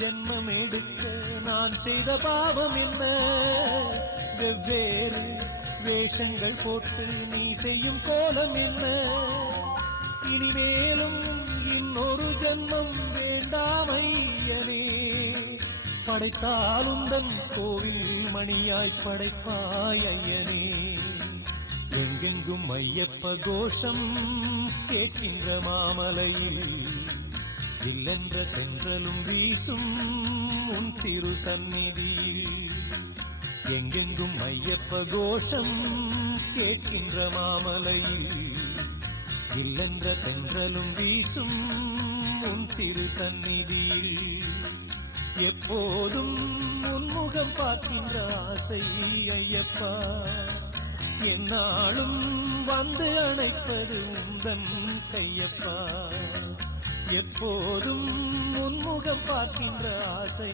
ஜென்மம் எடுக்க நான் செய்த பாவம் என்ன? வெவ்வேறு வேஷங்கள் போட்டு நீ செய்யும் கோலம் என்ன? இனிமேலும் இன்னொரு ஜென்மம் வேண்டாம் ஐயனே. படைத்தாலுந்தன் கோவில் மணியாய் படைப்பாய் ஐயனே. எங்கெங்கும் ஐயப்ப கோஷம் கேட்கின்ற மாமலையில் இல்லென்ற தென்றலும் வீசும் உன் திரு சந்நிதியில். எங்கெங்கும் ஐயப்ப கோஷம் கேட்கின்ற மாமலையில் இல்லென்ற தென்றலும் வீசும் உன் திரு சந்நிதியில். எப்போதும் உன்முகம் பார்க்கின்ற ஆசை ஐயப்பா. என்னாலும் வந்து அணைப்பது உந்தன் கையப்பா. எப்போதும் உன்முகம் பார்க்கின்ற